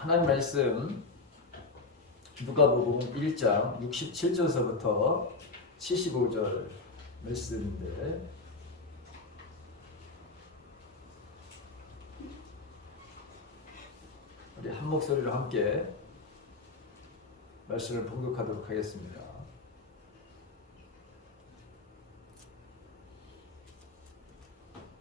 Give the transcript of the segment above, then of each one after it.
하나님 말씀 누가복음 1장 67절서부터 75절 말씀인데 우리 한 목소리로 함께 말씀을 봉독하도록 하겠습니다.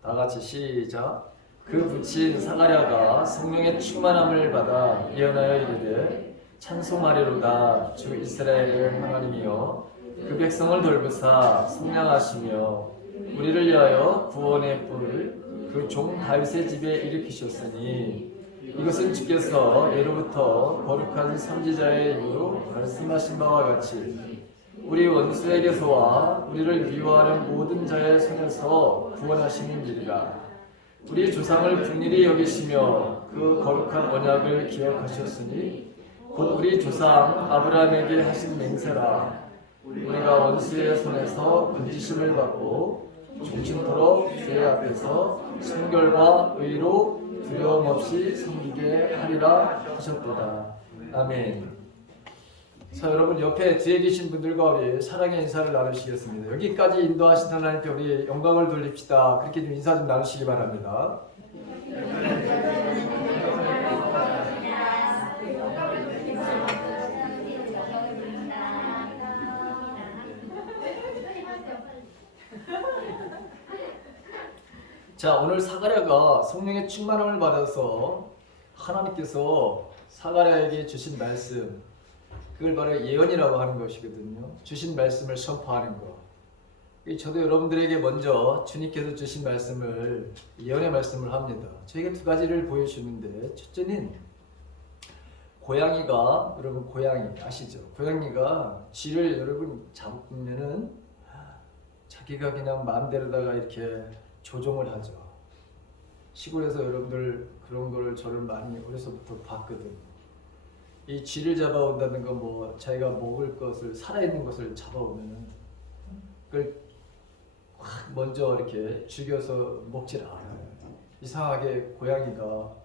다 같이 시작. 그 붙인 사가랴가 성령의 충만함을 받아 예언하여 이르되 찬송하리로다. 주 이스라엘의 하나님이여 그 백성을 돌보사 성량하시며 우리를 위하여 구원의 뿔을 그 종 다윗의 집에 일으키셨으니 이것은 주께서 예로부터 거룩한 선지자의 입으로 말씀하신 바와 같이 우리 원수에게서와 우리를 미워하는 모든 자의 손에서 구원하시는 일이라. 우리 조상을 긍휼히 여기시며 그 거룩한 언약을 기억하셨으니 곧 우리 조상 아브라함에게 하신 맹세라. 우리가 원수의 손에서 건지심을 받고 종신토록 주의 앞에서 순결과 의로 두려움 없이 섬기게 하리라 하셨도다. 아멘. 자, 여러분 옆에 뒤에 계신 분들과 우리 사랑의 인사를 나누시겠습니다. 여기까지 인도하신 하나님께 우리 영광을 돌립시다. 그렇게 좀 인사 좀 나누시기 바랍니다. 자, 오늘 사가랴가 성령의 충만함을 받아서 하나님께서 사가랴에게 주신 말씀, 그걸 바로 예언이라고 하는 것이거든요. 주신 말씀을 선포하는 것. 저도 여러분들에게 먼저 주님께서 주신 말씀을, 예언의 말씀을 합니다. 저에게 두 가지를 보여주는데, 첫째는 고양이가, 여러분 고양이 아시죠? 고양이가 쥐를 여러분 잡으면은 자기가 그냥 마음대로다가 이렇게 조종을 하죠. 시골에서 여러분들 그런 걸 저를 많이 어려서부터 봤거든요. 이 쥐를 잡아온다는 건 뭐 자기가 먹을 것을, 살아있는 것을 잡아오면은 그걸 확 먼저 이렇게 죽여서 먹질 않아요. 이상하게 고양이가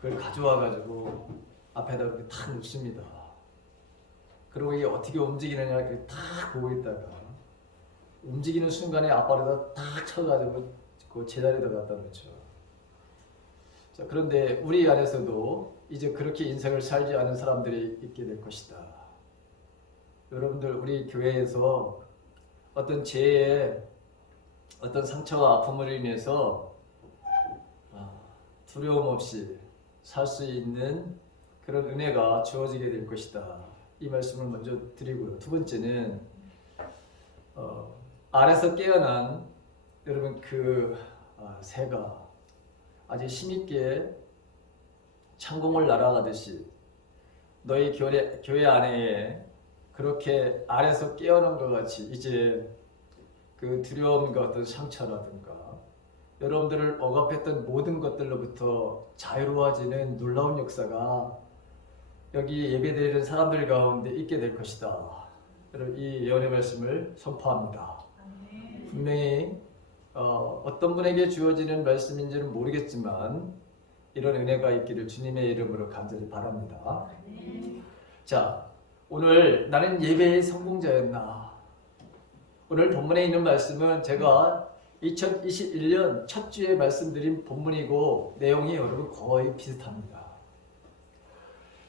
그걸 가져와가지고 앞에다 이렇게 탁 놓습니다. 그리고 이게 어떻게 움직이느냐 이렇게 탁 보고 있다가 움직이는 순간에 앞발에다 탁 쳐가지고 그 제자리에다 갖다 놓죠. 자, 그런데 우리 안에서도 이제 그렇게 인생을 살지 않은 사람들이 있게 될 것이다. 여러분들 우리 교회에서 어떤 죄에 어떤 상처와 아픔을 인해서 두려움 없이 살 수 있는 그런 은혜가 주어지게 될 것이다. 이 말씀을 먼저 드리고요. 두 번째는 알에서 깨어난 여러분 그 새가 아주 힘있게 창공을 날아가듯이 너희 교회 안에 그렇게 알에서 깨어난 것 같이 이제 그 두려움과 어떤 상처라든가 여러분들을 억압했던 모든 것들로부터 자유로워지는 놀라운 역사가 여기 예배드리는 사람들 가운데 있게 될 것이다. 여러분 이 예언의 말씀을 선포합니다. 분명히 어떤 분에게 주어지는 말씀인지는 모르겠지만 이런 은혜가 있기를 주님의 이름으로 간절히 바랍니다. 자, 오늘 나는 예배의 성공자였나? 오늘 본문에 있는 말씀은 제가 2021년 첫 주에 말씀드린 본문이고 내용이 여러분 거의 비슷합니다.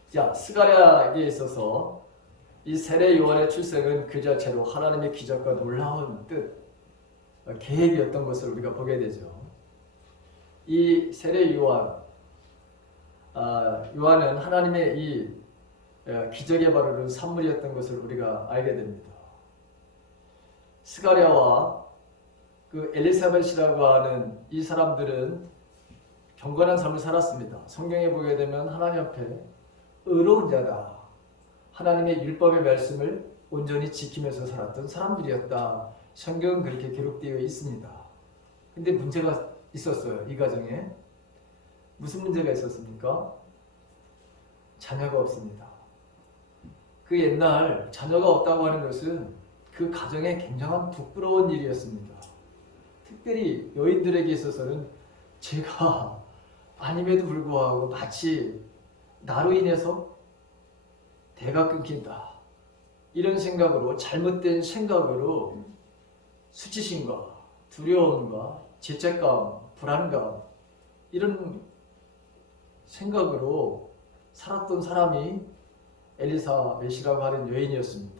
자, 스가랴에게 있어서 이 세례 요한의 출생은 그 자체로 하나님의 기적과 놀라운 뜻, 계획이었던 것을 우리가 보게 되죠. 이 세례 요한은 하나님의 이 기적에 바르는 산물이었던 것을 우리가 알게 됩니다. 스가랴와 그 엘리사벳이라고 하는 이 사람들은 경건한 삶을 살았습니다. 성경에 보게 되면 하나님 앞에 의로운 자다. 하나님의 율법의 말씀을 온전히 지키면서 살았던 사람들이었다. 성경은 그렇게 기록되어 있습니다. 근데 문제가 있었어요. 이 가정에. 무슨 문제가 있었습니까? 자녀가 없습니다. 그 옛날 자녀가 없다고 하는 것은 그 가정에 굉장한 부끄러운 일이었습니다. 특별히 여인들에게 있어서는 제가 아님에도 불구하고 마치 나로 인해서 대가 끊긴다. 이런 생각으로, 잘못된 생각으로 수치심과 두려움과 죄책감, 불안감, 이런 생각으로 살았던 사람이 엘리사벳이라고 하는 여인이었습니다.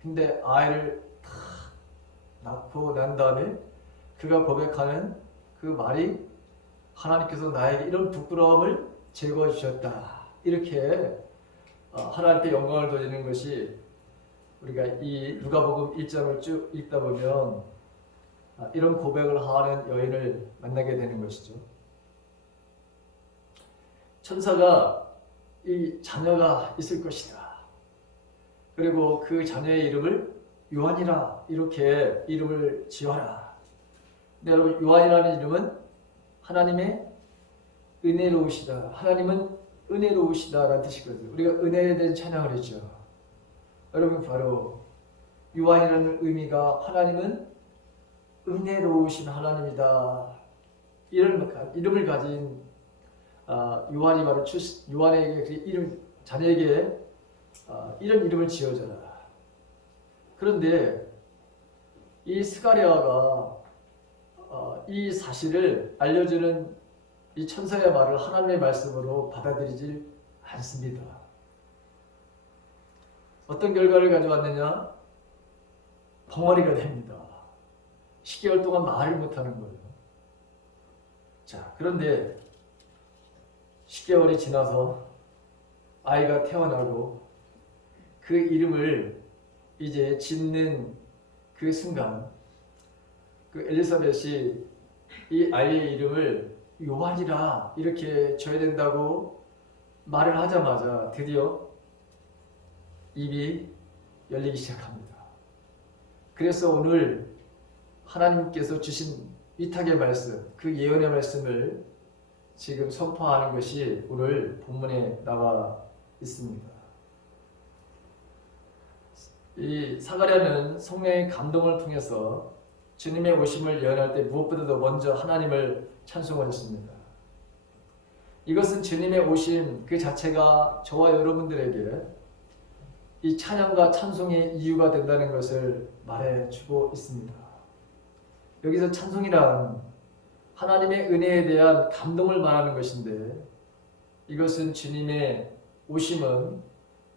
근데 아이를 다 낳고 난 다음에 그가 고백하는 그 말이, 하나님께서 나에게 이런 부끄러움을 제거해 주셨다. 이렇게 하나님께 영광을 돌리는 것이, 우리가 이 누가복음 1장을 쭉 읽다 보면 이런 고백을 하는 여인을 만나게 되는 것이죠. 천사가 이 자녀가 있을 것이다. 그리고 그 자녀의 이름을 요한이라 이렇게 이름을 지어라. 근데 여러분, 요한이라는 이름은 하나님의 은혜로우시다. 하나님은 은혜로우시다라는 뜻이거든요. 우리가 은혜에 대한 찬양을 했죠. 여러분, 바로 요한이라는 의미가 하나님은 은혜로우신 하나님이다. 이런 이름을 가진 요한이 바로 요한에게 그 이름, 자녀에게 이런 이름을 지어줘라. 그런데 이 스가랴가 이 사실을 알려주는 이 천사의 말을 하나님의 말씀으로 받아들이질 않습니다. 어떤 결과를 가져왔느냐? 벙어리가 됩니다. 10개월 동안 말을 못하는 거예요. 자, 그런데 10개월이 지나서 아이가 태어나고 그 이름을 이제 짓는 그 순간, 그 엘리사벳이 이 아이의 이름을 요한이라 이렇게 줘야 된다고 말을 하자마자 드디어 입이 열리기 시작합니다. 그래서 오늘 하나님께서 주신 위탁의 말씀, 그 예언의 말씀을 지금 선포하는 것이 오늘 본문에 나와 있습니다. 이 사가랴는 성령의 감동을 통해서 주님의 오심을 예언할 때 무엇보다도 먼저 하나님을 찬송을 했습니다. 이것은 주님의 오심 그 자체가 저와 여러분들에게 이 찬양과 찬송의 이유가 된다는 것을 말해주고 있습니다. 여기서 찬송이란 하나님의 은혜에 대한 감동을 말하는 것인데, 이것은 주님의 오심은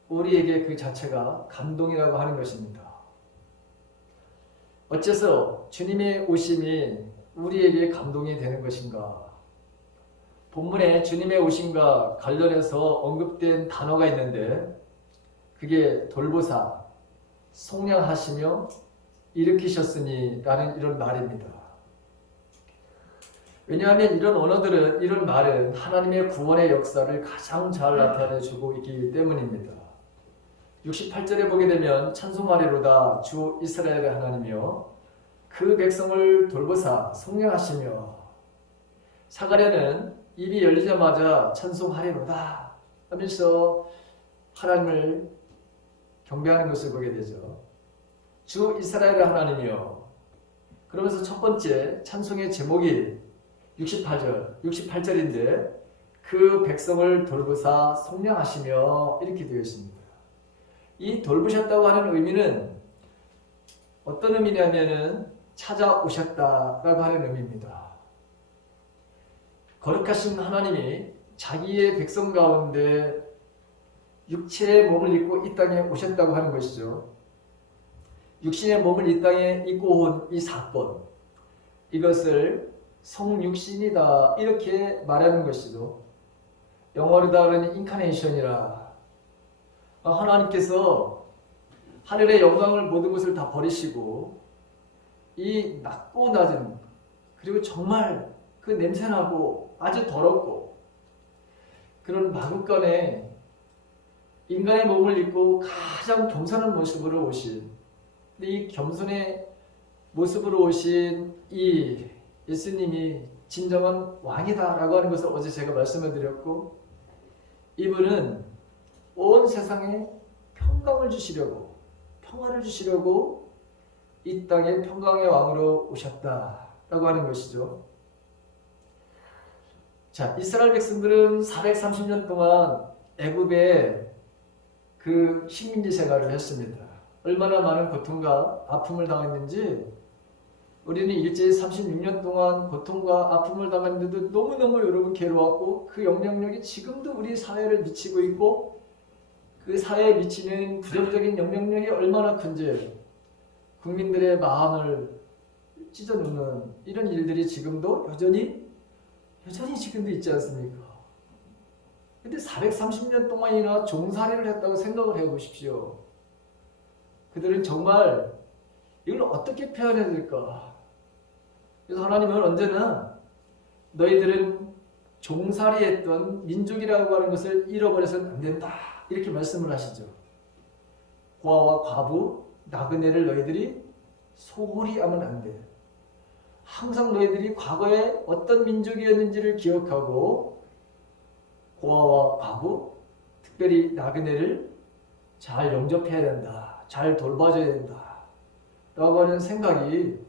우리에게 그 자체가 감동이라고 하는 것입니다. 어째서 주님의 오심이 우리에게 감동이 되는 것인가? 본문에 주님의 오심과 관련해서 언급된 단어가 있는데, 그게 돌보사, 속량하시며 일으키셨으니 라는 이런 말입니다. 왜냐하면 이런 언어들은, 이런 말은 하나님의 구원의 역사를 가장 잘 나타내주고 있기 때문입니다. 68절에 보게 되면 찬송하리로다 주 이스라엘의 하나님이여 그 백성을 돌보사 속량하시며, 사가랴는 입이 열리자마자 찬송하리로다 하면서 하나님을 경배하는 것을 보게 되죠. 주 이스라엘의 하나님이여. 그러면서 첫 번째 찬송의 제목이 68절인데 그 백성을 돌보사 속량하시며 이렇게 되어 있습니다. 이 돌보셨다고 하는 의미는 어떤 의미냐면은 찾아오셨다라고 하는 의미입니다. 거룩하신 하나님이 자기의 백성 가운데 육체의 몸을 입고 이 땅에 오셨다고 하는 것이죠. 육신의 몸을 이 땅에 입고 온 이 사건, 이것을 성육신이다 이렇게 말하는 것이죠. 영어로 다루는 인카네이션이라, 하나님께서 하늘의 영광을 모든 것을 다 버리시고 이 낮고 낮은, 그리고 정말 그 냄새나고 아주 더럽고 그런 마구간에 인간의 몸을 입고 가장 겸손한 모습으로 오신, 이 겸손의 모습으로 오신 이 예수님이 진정한 왕이다라고 하는 것을 어제 제가 말씀을 드렸고, 이분은 온 세상에 평강을 주시려고, 평화를 주시려고 이 땅에 평강의 왕으로 오셨다라고 하는 것이죠. 자, 이스라엘 백성들은 430년 동안 애굽에 그 식민지 생활을 했습니다. 얼마나 많은 고통과 아픔을 당했는지 우리는 일제히 36년 동안 고통과 아픔을 당했는데도 너무너무 여러분 괴로웠고 그 영향력이 지금도 우리 사회를 미치고 있고 그 사회에 미치는 부정적인 영향력이 얼마나 큰지 국민들의 마음을 찢어놓는 이런 일들이 지금도 여전히 지금도 있지 않습니까? 근데 430년 동안이나 종살이를 했다고 생각을 해보십시오. 그들은 정말 이걸 어떻게 표현해야 될까? 그래서 하나님은 언제나 너희들은 종살이했던 민족이라고 하는 것을 잃어버려서는 안 된다. 이렇게 말씀을 하시죠. 고아와 과부, 나그네를 너희들이 소홀히 하면 안 돼. 항상 너희들이 과거에 어떤 민족이었는지를 기억하고 고아와 과부, 특별히 나그네를 잘 영접해야 된다. 잘 돌봐줘야 된다. 라고 하는 생각이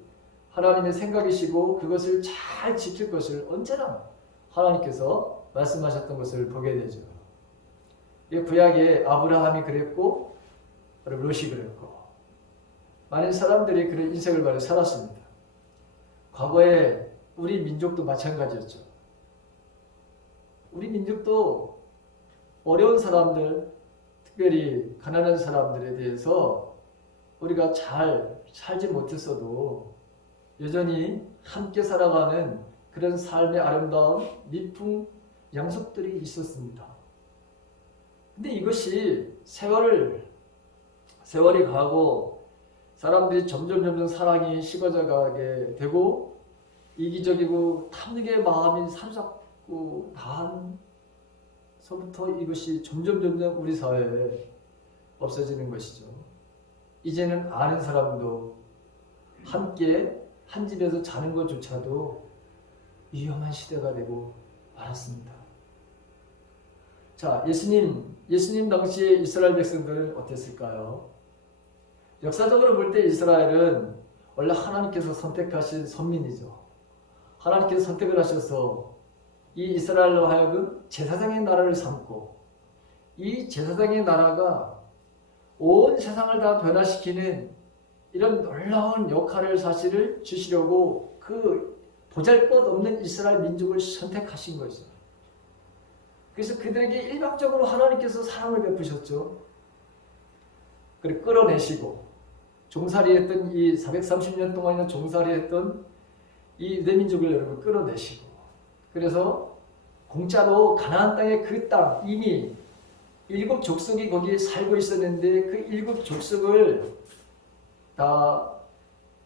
하나님의 생각이시고 그것을 잘 지킬 것을 언제나 하나님께서 말씀하셨던 것을 보게 되죠. 구약에 아브라함이 그랬고 롯이 그랬고 많은 사람들이 그런 인생을 많이 살았습니다. 과거에 우리 민족도 마찬가지였죠. 우리 민족도 어려운 사람들, 특별히 가난한 사람들에 대해서 우리가 잘 살지 못했어도 여전히 함께 살아가는 그런 삶의 아름다운 미풍 양속들이 있었습니다. 근데 이것이 세월이 가고 사람들이 점점 사랑이 식어져 가게 되고 이기적이고 탐닉의 마음이 사로잡고 나서부터 이것이 점점 우리 사회에 없어지는 것이죠. 이제는 아는 사람도 함께 한 집에서 자는 것조차도 위험한 시대가 되고 말았습니다. 자, 예수님 당시에 이스라엘 백성들은 어땠을까요? 역사적으로 볼 때 이스라엘은 원래 하나님께서 선택하신 선민이죠. 하나님께서 선택을 하셔서 이 이스라엘로 하여금 제사장의 나라를 삼고 이 제사장의 나라가 온 세상을 다 변화시키는 이런 놀라운 역할을 사실을 주시려고 그 보잘것없는 이스라엘 민족을 선택하신 거죠. 그래서 그들에게 일방적으로 하나님께서 사랑을 베푸셨죠. 그리고 끌어내시고 종살이했던 이 430년 동안이나 종살이했던 이 유대 민족을 여러분 끌어내시고 그래서 공짜로 가나안 땅의 그 땅 이미 7 족속이 거기에 살고 있었는데 그 7 족속을 다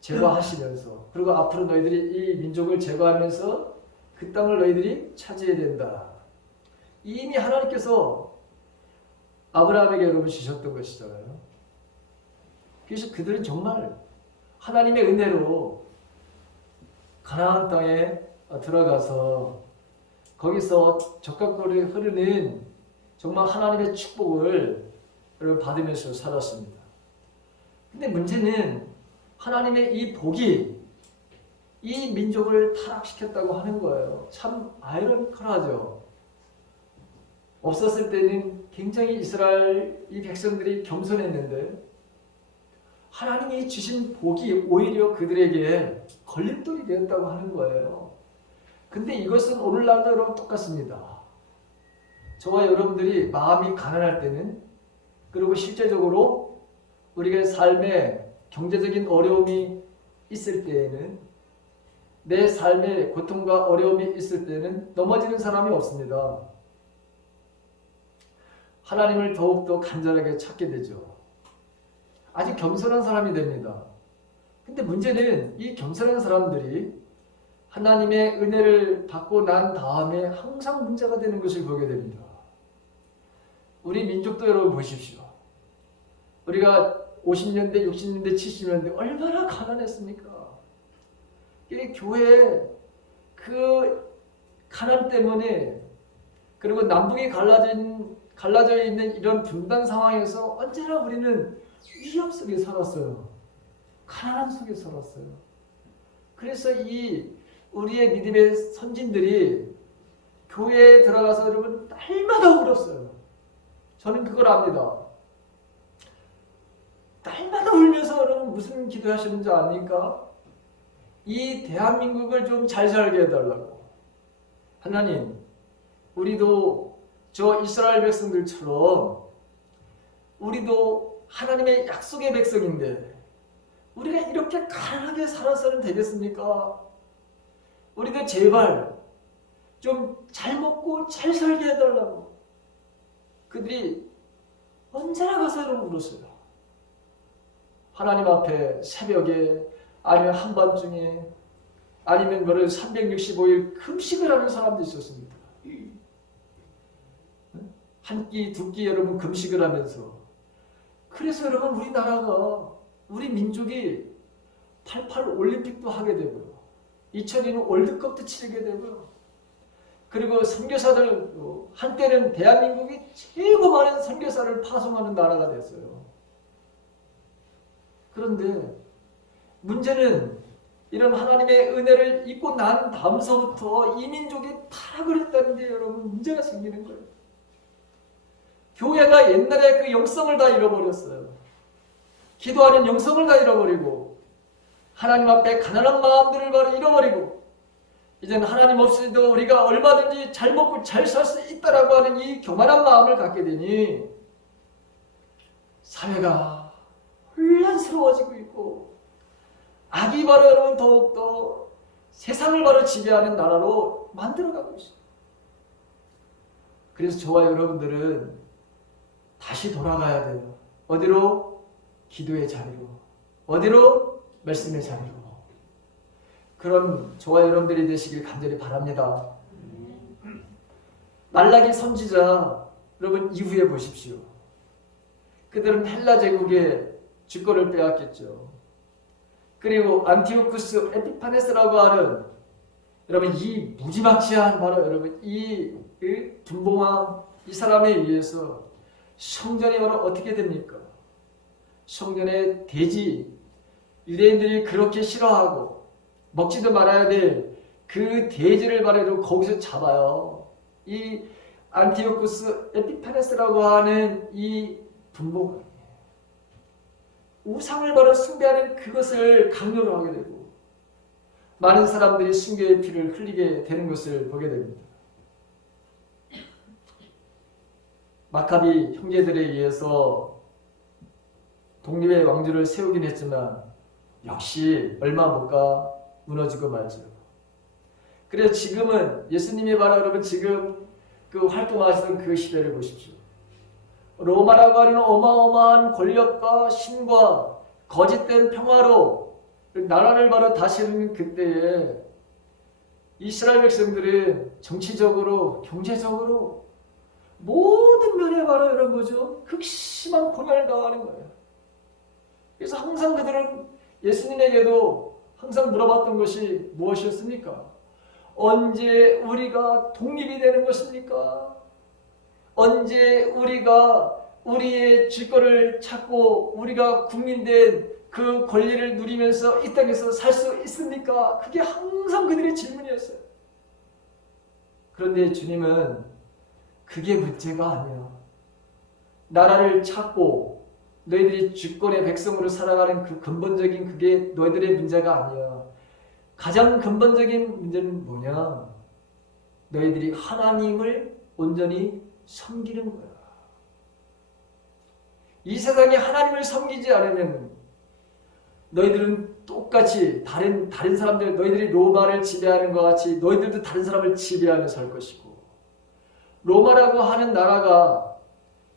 제거하시면서 그리고 앞으로 너희들이 이 민족을 제거하면서 그 땅을 너희들이 차지해야 된다. 이미 하나님께서 아브라함에게 여러분 주셨던 것이잖아요. 그래서 그들은 정말 하나님의 은혜로 가나안 땅에 들어가서 거기서 적각거리 흐르는 정말 하나님의 축복을 받으면서 살았습니다. 근데 문제는 하나님의 이 복이 이 민족을 타락시켰다고 하는 거예요. 참 아이러니컬하죠. 없었을 때는 굉장히 이스라엘 이 백성들이 겸손했는데 하나님이 주신 복이 오히려 그들에게 걸림돌이 되었다고 하는 거예요. 근데 이것은 오늘날도 여러분 똑같습니다. 저와 여러분들이 마음이 가난할 때는 그리고 실제적으로 우리가 삶에 경제적인 어려움이 있을 때에는 내 삶에 고통과 어려움이 있을 때는 넘어지는 사람이 없습니다. 하나님을 더욱더 간절하게 찾게 되죠. 아주 겸손한 사람이 됩니다. 근데 문제는 이 겸손한 사람들이 하나님의 은혜를 받고 난 다음에 항상 문제가 되는 것을 보게 됩니다. 우리 민족도 여러분 보십시오. 우리가 50년대, 60년대, 70년대 얼마나 가난했습니까? 이 교회에 그 가난 때문에 그리고 남북이 갈라져 있는 이런 분단 상황에서 언제나 우리는 위험 속에 살았어요. 가난함 속에 살았어요. 그래서 이 우리의 믿음의 선진들이 교회에 들어가서 여러분 날마다 울었어요. 저는 그걸 압니다. 날마다 울면서 여러분 무슨 기도하시는지 아닙니까? 이 대한민국을 좀 잘 살게 해달라고. 하나님, 우리도 저 이스라엘 백성들처럼 우리도 하나님의 약속의 백성인데 우리가 이렇게 가난하게 살아서는 되겠습니까? 우리도 제발 좀 잘 먹고 잘 살게 해달라고. 그들이 언제나 가서 여러분 울었어요. 하나님 앞에 새벽에 아니면 한밤중에 아니면 365일 금식을 하는 사람도 있었습니다. 한 끼, 두 끼 여러분 금식을 하면서. 그래서 여러분 우리나라가 우리 민족이 88 올림픽도 하게 되고요. 2002년 월드컵도 치르게 되고요. 그리고 선교사들 한때는 대한민국이 최고 많은 선교사를 파송하는 나라가 됐어요. 그런데 문제는 이런 하나님의 은혜를 입고 난 다음서부터 이 민족이 타락을 했다는 게 여러분 문제가 생기는 거예요. 교회가 옛날에 그 영성을 다 잃어버렸어요. 기도하는 영성을 다 잃어버리고 하나님 앞에 가난한 마음들을 바로 잃어버리고 이제는 하나님 없이도 우리가 얼마든지 잘 먹고 잘 살 수 있다라고 하는 이 교만한 마음을 갖게 되니 사회가 혼란스러워지고 있고 악이 바로 여러분 더욱더 세상을 바로 지배하는 나라로 만들어가고 있습니다. 그래서 저와 여러분들은 다시 돌아가야 돼요. 어디로? 기도의 자리로. 어디로? 말씀의 자리로. 그런 저와 여러분들이 되시길 간절히 바랍니다. 말라기 선지자 여러분 이후에 보십시오. 그들은 헬라 제국의 주권을 빼앗겼죠. 그리고 안티오쿠스 에피파네스라고 하는 여러분 이 무지막지한 바로 여러분 이 분봉왕 이 사람에 의해서 성전이 바로 어떻게 됩니까? 성전의 돼지 유대인들이 그렇게 싫어하고 먹지도 말아야 될 그 돼지를 바로 거기서 잡아요. 이 안티오쿠스 에피파네스라고 하는 이 분봉왕 우상을 바로 숭배하는 그것을 강요를 하게 되고 많은 사람들이 숭배의 피를 흘리게 되는 것을 보게 됩니다. 마카비 형제들에 의해서 독립의 왕조를 세우긴 했지만 역시 얼마 못 가 무너지고 말죠. 그래서 지금은 예수님이 바로 여러분 지금 그 활동하시던 그 시대를 보십시오. 로마라고 하는 어마어마한 권력과 신과 거짓된 평화로 나라를 바로 다스리는 그때에 이스라엘 백성들은 정치적으로 경제적으로 모든 면에 바로 여러분 뭐죠? 극심한 고난을 당하는 거예요. 그래서 항상 그들은 예수님에게도 항상 물어봤던 것이 무엇이었습니까? 언제 우리가 독립이 되는 것입니까? 언제 우리가 우리의 주권을 찾고 우리가 국민된 그 권리를 누리면서 이 땅에서 살 수 있습니까? 그게 항상 그들의 질문이었어요. 그런데 주님은 그게 문제가 아니야. 나라를 찾고 너희들이 주권의 백성으로 살아가는 그 근본적인 그게 너희들의 문제가 아니야. 가장 근본적인 문제는 뭐냐? 너희들이 하나님을 온전히 섬기는 거야. 이 세상에 하나님을 섬기지 않으면 너희들은 똑같이 다른 사람들 너희들이 로마를 지배하는 것 같이 너희들도 다른 사람을 지배하며 살 것이고 로마라고 하는 나라가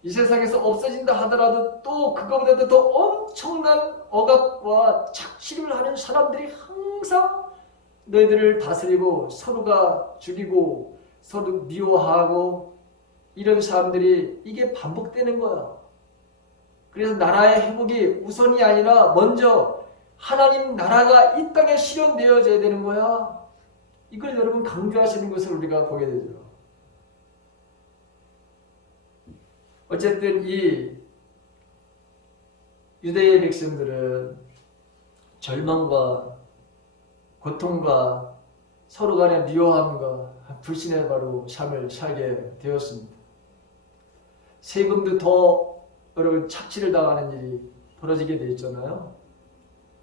이 세상에서 없어진다 하더라도 또 그거보다도 더 엄청난 억압과 착취를 하는 사람들이 항상 너희들을 다스리고 서로가 죽이고 서로 미워하고 이런 사람들이 이게 반복되는 거야. 그래서 나라의 회복이 우선이 아니라 먼저 하나님 나라가 이 땅에 실현되어져야 되는 거야. 이걸 여러분 강조하시는 것을 우리가 보게 되죠. 어쨌든 이 유대의 백성들은 절망과 고통과 서로 간의 미워함과 불신의 바로 삶을 살게 되었습니다. 세금도 더 여러분 착취를 당하는 일이 벌어지게 돼 있잖아요.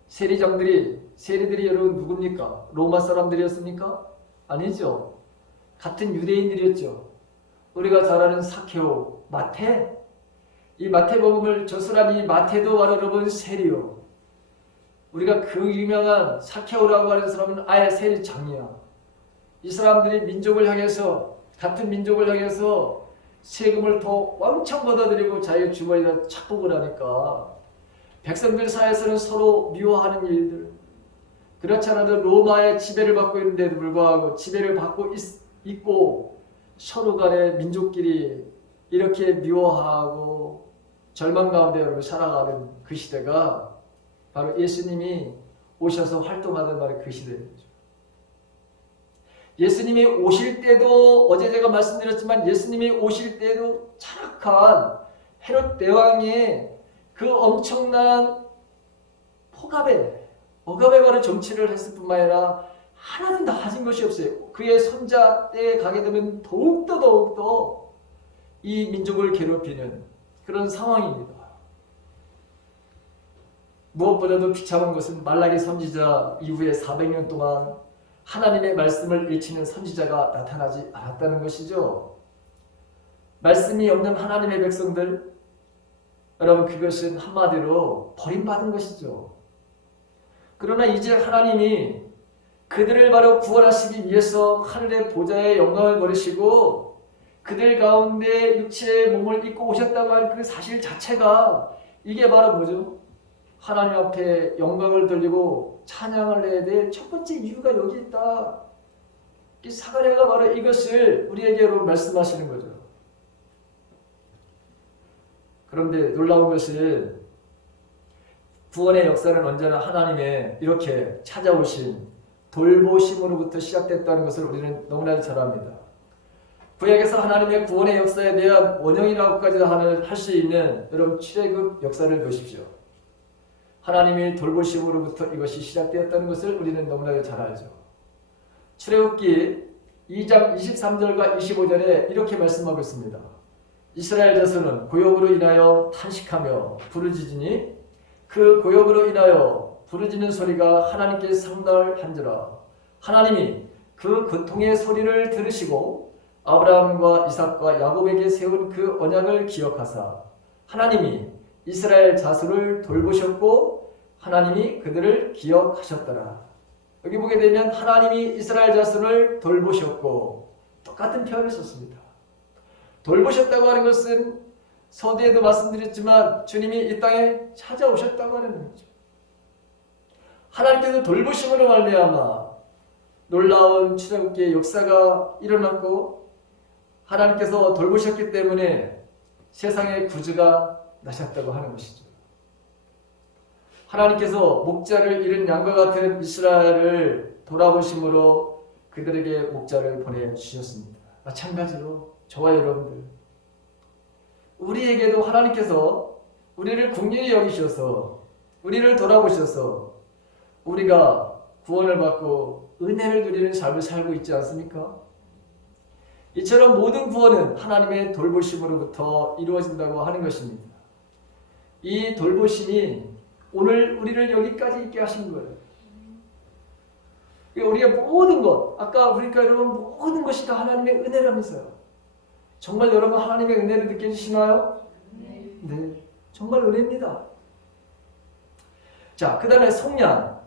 세리들이 여러분 누굽니까? 로마 사람들이었습니까? 아니죠. 같은 유대인들이었죠. 우리가 잘 아는 사케오, 마태. 이 마태복음을 저술한 이 마태도 바로 여러분 세리요. 우리가 그 유명한 사케오라고 하는 사람은 아예 세리장이야. 이 사람들이 같은 민족을 향해서 세금을 더 왕창 받아들이고 자기 주머니에다 착복을 하니까 백성들 사이에서는 서로 미워하는 일들, 그렇지 않아도 로마의 지배를 받고 있는데도 불구하고 지배를 받고 있고 서로 간에 민족끼리 이렇게 미워하고 절망 가운데 여러분 살아가는 그 시대가 바로 예수님이 오셔서 활동하던 바로 그 시대죠. 예수님이 오실 때도 어제 제가 말씀드렸지만 예수님이 오실 때도 타락한 헤롯 대왕의 그 엄청난 억압에 관한 정치를 했을 뿐만 아니라 하나도 나아진 것이 없어요. 그의 손자 때에 가게 되면 더욱더 이 민족을 괴롭히는 그런 상황입니다. 무엇보다도 비참한 것은 말라기 선지자 이후에 400년 동안 하나님의 말씀을 일치는 선지자가 나타나지 않았다는 것이죠. 말씀이 없는 하나님의 백성들, 여러분 그것은 한마디로 버림받은 것이죠. 그러나 이제 하나님이 그들을 바로 구원하시기 위해서 하늘의 보좌의 영광을 버리시고 그들 가운데 육체의 몸을 입고 오셨다고 하는 그 사실 자체가 이게 바로 뭐죠? 하나님 앞에 영광을 돌리고 찬양을 해야 될 첫 번째 이유가 여기 있다. 이 사가랴가 바로 이것을 우리에게로 말씀하시는 거죠. 그런데 놀라운 것은 구원의 역사는 언제나 하나님의 이렇게 찾아오신 돌보심으로부터 시작됐다는 것을 우리는 너무나도 잘 압니다. 구약에서 하나님의 구원의 역사에 대한 원형이라고까지 할 수 있는 여러분 출애굽 역사를 보십시오. 하나님의 돌보심으로부터 이것이 시작되었다는 것을 우리는 너무나도 잘 알죠. 출애굽기 2장 23절과 25절에 이렇게 말씀하고 있습니다. 이스라엘 자손은 고역으로 인하여 탄식하며 부르짖으니 그 고역으로 인하여 부르짖는 소리가 하나님께 상달한지라. 하나님이 그 고통의 소리를 들으시고 아브라함과 이삭과 야곱에게 세운 그 언약을 기억하사 하나님이 이스라엘 자손을 돌보셨고 하나님이 그들을 기억하셨더라. 여기 보게 되면 하나님이 이스라엘 자손을 돌보셨고 똑같은 표현을 썼습니다. 돌보셨다고 하는 것은 서두에도 말씀드렸지만 주님이 이 땅에 찾아오셨다고 하는 거죠. 하나님께서 돌보심으로 말미암아 놀라운 출애굽기의 역사가 일어났고 하나님께서 돌보셨기 때문에 세상의 구주가 나셨다고 하는 것이죠. 하나님께서 목자를 잃은 양과 같은 이스라엘을 돌아보심으로 그들에게 목자를 보내주셨습니다. 마찬가지로 저와 여러분들 우리에게도 하나님께서 우리를 긍휼히 여기셔서 우리를 돌아보셔서 우리가 구원을 받고 은혜를 누리는 삶을 살고 있지 않습니까? 이처럼 모든 구원은 하나님의 돌보심으로부터 이루어진다고 하는 것입니다. 이 돌보심이 오늘 우리를 여기까지 있게 하신 거예요. 우리가 모든 것, 아까 그러니까 여러분 모든 것이 다 하나님의 은혜라면서요. 정말 여러분 하나님의 은혜를 느껴지시나요? 네, 정말 은혜입니다. 자, 그 다음에 속량.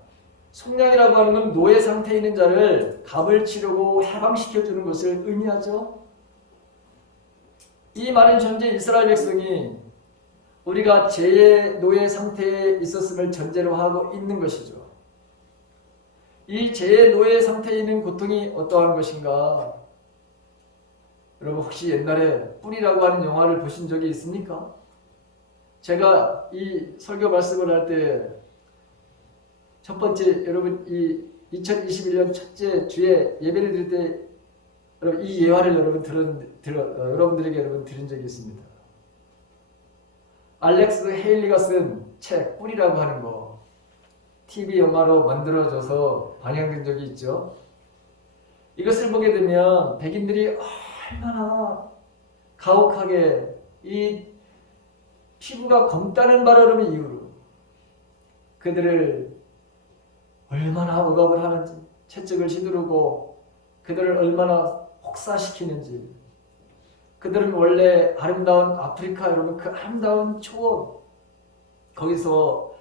속량이라고 하는 건 노예 상태에 있는 자를 값을 치르고 해방시켜주는 것을 의미하죠. 이 말은 현재 이스라엘 백성이 우리가 죄의 노예 상태에 있었음을 전제로 하고 있는 것이죠. 이 죄의 노예 상태에 있는 고통이 어떠한 것인가? 여러분 혹시 옛날에 뿔이라고 하는 영화를 보신 적이 있습니까? 제가 이 설교 말씀을 할 때 첫 번째 여러분 이 2021년 첫째 주에 예배를 드릴 때 여러분 이 예화를 여러분들에게 여러분 드린 적이 있습니다. 알렉스 헤일리가 쓴 책 뿔이라고 하는 거 TV 영화로 만들어져서 방영된 적이 있죠. 이것을 보게 되면 백인들이 얼마나 가혹하게 이 피부가 검다는 바라는 이유로 그들을 얼마나 억압을 하는지, 채찍을 휘두르고 그들을 얼마나 혹사시키는지. 그들은 원래 아름다운 아프리카, 여러분, 그 아름다운 초원, 거기서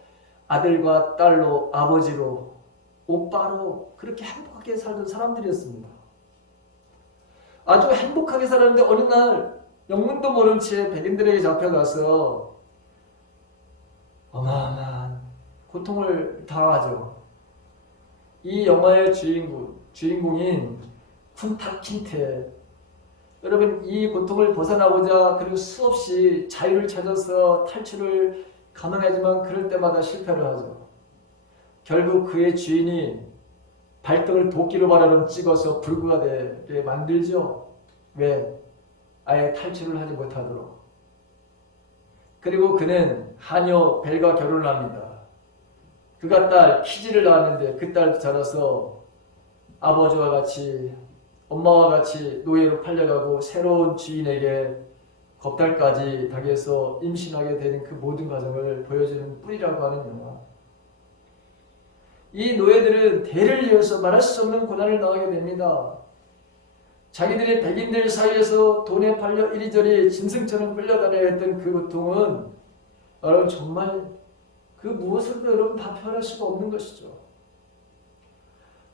아들과 딸로, 아버지로, 오빠로 그렇게 행복하게 살던 사람들이었습니다. 아주 행복하게 살았는데 어느 날 영문도 모른 채 백인들에게 잡혀가서 어마어마한 고통을 당하죠. 이 영화의 주인공인 쿤타 킨테, 여러분, 이 고통을 벗어나고자 그리고 수없이 자유를 찾아서 탈출을 가능하지만 그럴 때마다 실패를 하죠. 결국 그의 주인이 발등을 도끼로 바라름 찍어서 불구가 되게 만들죠. 왜? 아예 탈출을 하지 못하도록. 그리고 그는 하녀 벨과 결혼을 합니다. 그가 딸 키지를 낳았는데 그 딸도 자라서 아버지와 같이, 엄마와 같이 노예로 팔려가고 새로운 주인에게 겁달까지 당해서 임신하게 되는 그 모든 과정을 보여주는 뿌리라고 하는 영화. 이 노예들은 대를 이어서 말할 수 없는 고난을 당하게 됩니다. 자기들이 백인들 사이에서 돈에 팔려 이리저리 짐승처럼 끌려다녀야 했던 그 고통은 여러분 정말 그 무엇으로도 여러분 다 표현할 수가 없는 것이죠.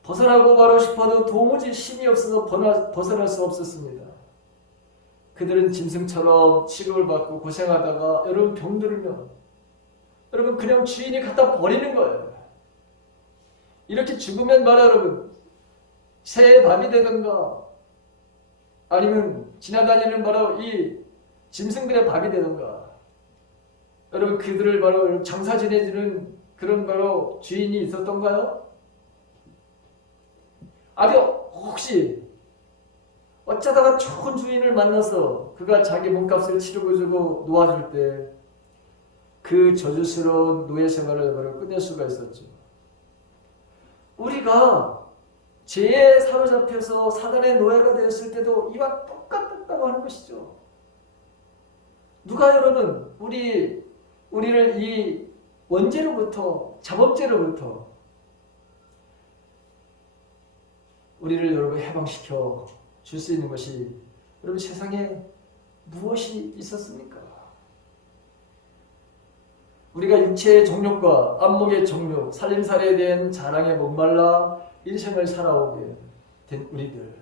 벗어나고 가고 싶어도 도무지 힘이 없어서 벗어날 수 없었습니다. 그들은 짐승처럼 취급을 받고 고생하다가 여러분 병들면 여러분 그냥 주인이 갖다 버리는 거예요. 이렇게 죽으면 말이야 여러분 새의 밥이 되든가 아니면 지나다니는 바로 이 짐승들의 밥이 되든가 여러분 그들을 바로 장사 지내주는 그런 바로 주인이 있었던가요? 아주 혹시 어쩌다가 좋은 주인을 만나서 그가 자기 몸값을 치르고주고 놓아줄 때 그 저주스러운 노예 생활을 바로 끝낼 수가 있었죠. 우리가 죄에 사로잡혀서 사단의 노예가 되었을 때도 이와 똑같다고 하는 것이죠. 누가 여러분 우리를 이 원죄로부터 자범죄로부터 우리를 여러분 해방시켜 줄 수 있는 것이 여러분 세상에 무엇이 있었습니까? 우리가 육체의 정욕과 안목의 정욕, 살림살이에 대한 자랑에 목말라 일생을 살아오게 된 우리들.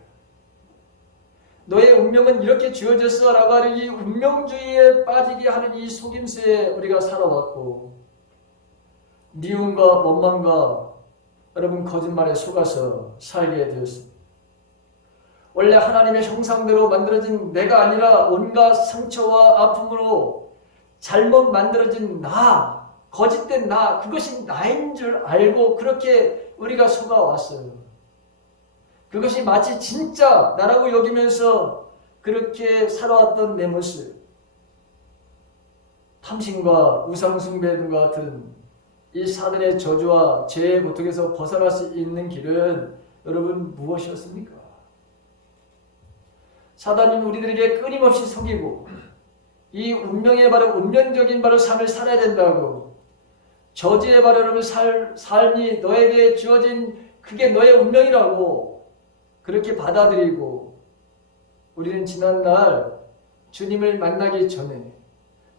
너의 운명은 이렇게 주어졌어 라고 하는 이 운명주의에 빠지게 하는 이 속임수에 우리가 살아왔고 미움과 원망과 여러분 거짓말에 속아서 살게 되었습니다. 원래 하나님의 형상대로 만들어진 내가 아니라 온갖 상처와 아픔으로 잘못 만들어진 나, 거짓된 나, 그것이 나인 줄 알고 그렇게 우리가 속아왔어요. 그것이 마치 진짜 나라고 여기면서 그렇게 살아왔던 내 모습. 탐심과 우상숭배와 같은 이 사단의 저주와 죄의 고통에서 벗어날 수 있는 길은 여러분 무엇이었습니까? 사단은 우리들에게 끊임없이 속이고 이 운명의 바로 운명적인 바로 삶을 살아야 된다고 저주의 바로 여러분 삶이 너에게 주어진 그게 너의 운명이라고 그렇게 받아들이고 우리는 지난날 주님을 만나기 전에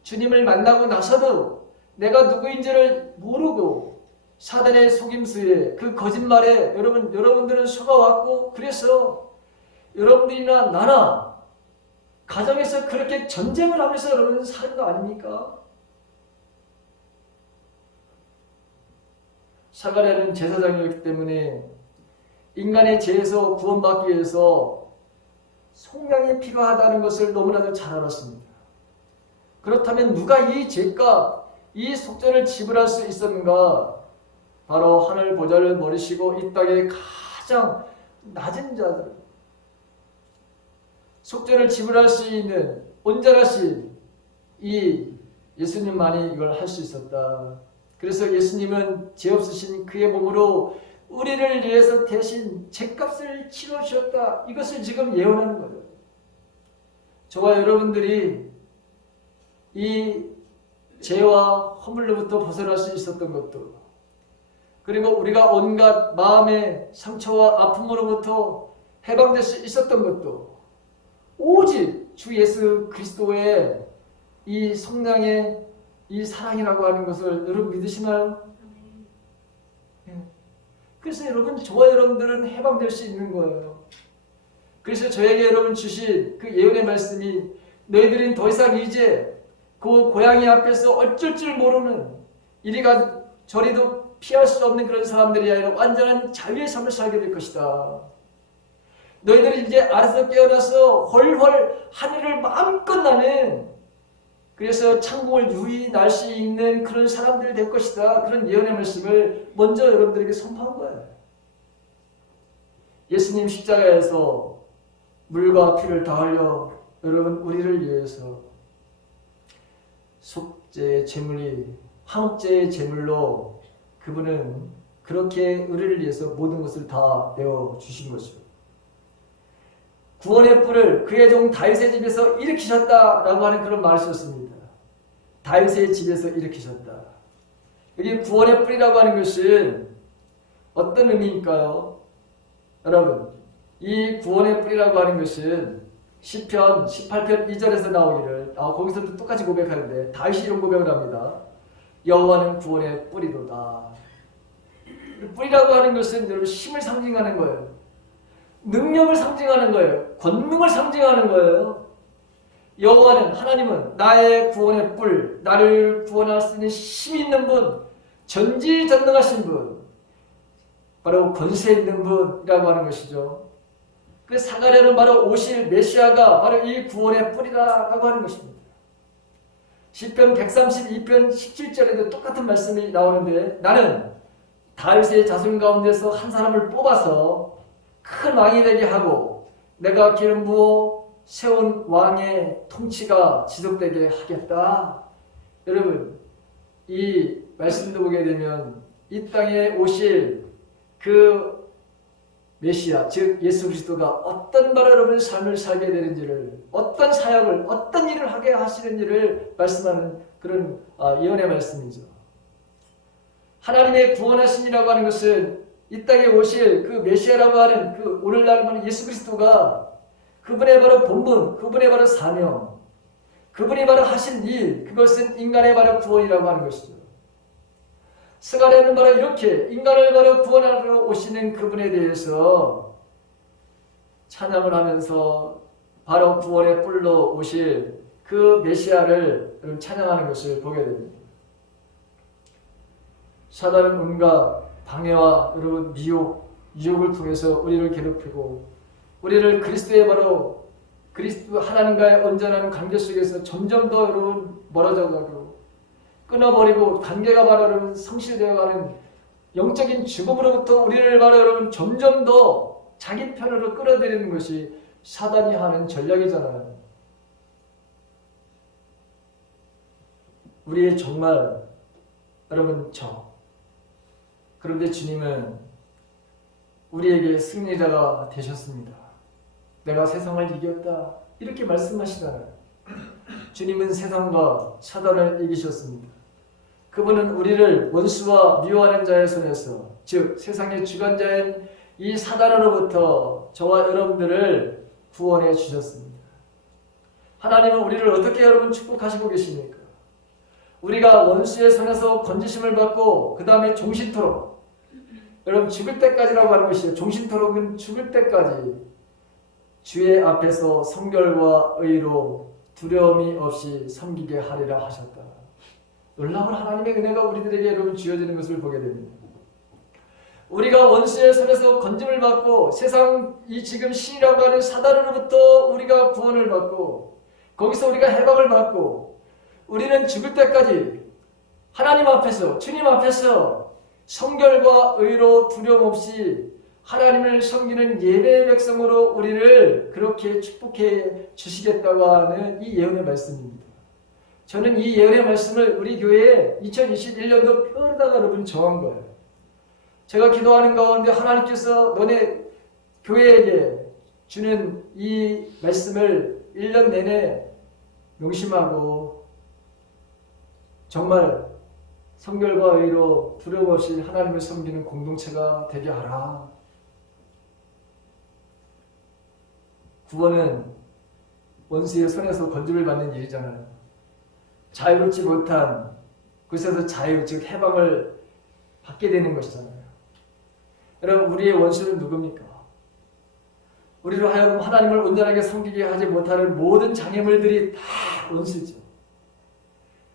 주님을 만나고 나서도 내가 누구인지를 모르고 사단의 속임수에 그 거짓말에 여러분들은 속아왔고 그래서 여러분들이나 나나 가정에서 그렇게 전쟁을 하면서 여러분 사는 거 아닙니까? 사가랴는 제사장이었기 때문에 인간의 죄에서 구원받기 위해서 속량이 필요하다는 것을 너무나도 잘 알았습니다. 그렇다면 누가 이 죄값, 이 속죄를 지불할 수 있었는가? 바로 하늘 보좌를 버리시고 이 땅의 가장 낮은 자들, 속죄를 지불할 수 있는 온전하신 이 예수님만이 이걸 할 수 있었다. 그래서 예수님은 죄 없으신 그의 몸으로 우리를 위해서 대신 죄값을 치러주셨다. 이것을 지금 예언하는 거죠. 저와 여러분들이 이 죄와 허물로부터 벗어날 수 있었던 것도, 그리고 우리가 온갖 마음의 상처와 아픔으로부터 해방될 수 있었던 것도 오직 주 예수 그리스도의 이 성량의 이 사랑이라고 하는 것을 여러분 믿으시나요? 그래서 여러분, 저와 여러분들은 해방될 수 있는 거예요. 그래서 저에게 여러분 주신 그 예언의 말씀이, 너희들은 더 이상 이제 그 고양이 앞에서 어쩔 줄 모르는, 이리가 저리도 피할 수 없는 그런 사람들이 아니라 완전한 자유의 삶을 살게 될 것이다. 너희들이 이제 알아서 깨어나서 헐헐 하늘을 마음껏 나는, 그래서 창공을 유유히 날 수 있는 그런 사람들이 될 것이다. 그런 예언의 말씀을 먼저 여러분들에게 선포한 거예요. 예수님 십자가에서 물과 피를 다 흘려 여러분 우리를 위해서 속죄의 제물이 화목제의 제물로 그분은 그렇게 우리를 위해서 모든 것을 다 내어주신 것이죠. 구원의 뿔을 그의 종 다윗의 집에서 일으키셨다라고 하는 그런 말을 썼습니다. 다윗의 집에서 일으키셨다. 여기 구원의 뿔이라고 하는 것은 어떤 의미일까요? 여러분, 이 구원의 뿔이라고 하는 것은 시편 18편 2절에서 나오기를, 거기서도 똑같이 고백하는데 다윗이 이런 고백을 합니다. 여호와는 구원의 뿔이로다. 뿔이라고 하는 것은 여러분 힘을 상징하는 거예요. 능력을 상징하는 거예요. 권능을 상징하는 거예요. 여호와는, 하나님은 나의 구원의 뿔, 나를 구원할 수 있는 힘이 있는 분, 전지전능하신 분, 바로 권세 있는 분이라고 하는 것이죠. 그 사가랴는 바로 오실 메시아가 바로 이 구원의 뿔이라고 하는 것입니다. 시편 132편 17절에도 똑같은 말씀이 나오는데, 나는 다윗의 자손 가운데서 한 사람을 뽑아서 큰 왕이 되게 하고 내가 기름 부어 세운 왕의 통치가 지속되게 하겠다. 여러분, 이 말씀도 보게 되면 이 땅에 오실 그 메시아, 즉 예수 그리스도가 어떤 바로 여러분 삶을 살게 되는지를, 어떤 사역을, 어떤 일을 하게 하시는지를 말씀하는 그런 예언의 말씀이죠. 하나님의 구원하심이라고 하는 것은 이 땅에 오실 그 메시아라고 하는 그 오늘날 말하는 예수 그리스도가 그분의 바로 본분, 그분의 바로 사명, 그분이 바로 하신 일, 그것은 인간의 바로 구원이라고 하는 것이죠. 스가랴는 바로 이렇게 인간을 바로 구원하러 오시는 그분에 대해서 찬양을 하면서 바로 구원의 뿔로 오실 그 메시아를 찬양하는 것을 보게 됩니다. 사단은 온갖 방해와 여러분 유혹을 통해서 우리를 괴롭히고, 우리를 그리스도의 바로 그리스도 하나님과의 온전한 관계 속에서 점점 더 여러분 멀어져가고 끊어버리고, 관계가 바로 여러분 성실되어가는 영적인 죽음으로부터 우리를 바로 여러분 점점 더 자기 편으로 끌어들이는 것이 사단이 하는 전략이잖아요. 우리의 정말 여러분 그런데 주님은 우리에게 승리자가 되셨습니다. 내가 세상을 이겼다, 이렇게 말씀하시잖아요. 주님은 세상과 사단을 이기셨습니다. 그분은 우리를 원수와 미워하는 자의 손에서, 즉 세상의 주관자인 이 사단으로부터 저와 여러분들을 구원해 주셨습니다. 하나님은 우리를 어떻게 여러분 축복하시고 계십니까? 우리가 원수의 손에서 건지심을 받고 그 다음에 종신토록, 여러분 죽을 때까지라고 하는 것이에요. 종신토록은 죽을 때까지 주의 앞에서 성결과 의로 두려움이 없이 섬기게 하리라 하셨다. 놀라운 하나님의 은혜가 우리들에게 여러분 주어지는 것을 보게 됩니다. 우리가 원수의 손에서 건짐을 받고 세상 이 지금 신이라고 하는 사단으로부터 우리가 구원을 받고 거기서 우리가 해방을 받고 우리는 죽을 때까지 하나님 앞에서, 주님 앞에서 성결과 의로 두려움 없이 하나님을 섬기는 예배의 백성으로 우리를 그렇게 축복해 주시겠다고 하는 이 예언의 말씀입니다. 저는 이 예언의 말씀을 우리 교회에 2021년도 펴다가 여러분 정한 거예요. 제가 기도하는 가운데 하나님께서 너네 교회에게 주는 이 말씀을 1년 내내 명심하고 정말 성결과 의로 두려움 없이 하나님을 섬기는 공동체가 되게 하라. 구원은 원수의 손에서 건짐을 받는 일이잖아요. 자유롭지 못한 그것에서 자유, 즉 해방을 받게 되는 것이잖아요. 여러분, 우리의 원수는 누굽니까? 우리로 하여금 하나님을 온전하게 섬기게 하지 못하는 모든 장애물들이 다 원수죠.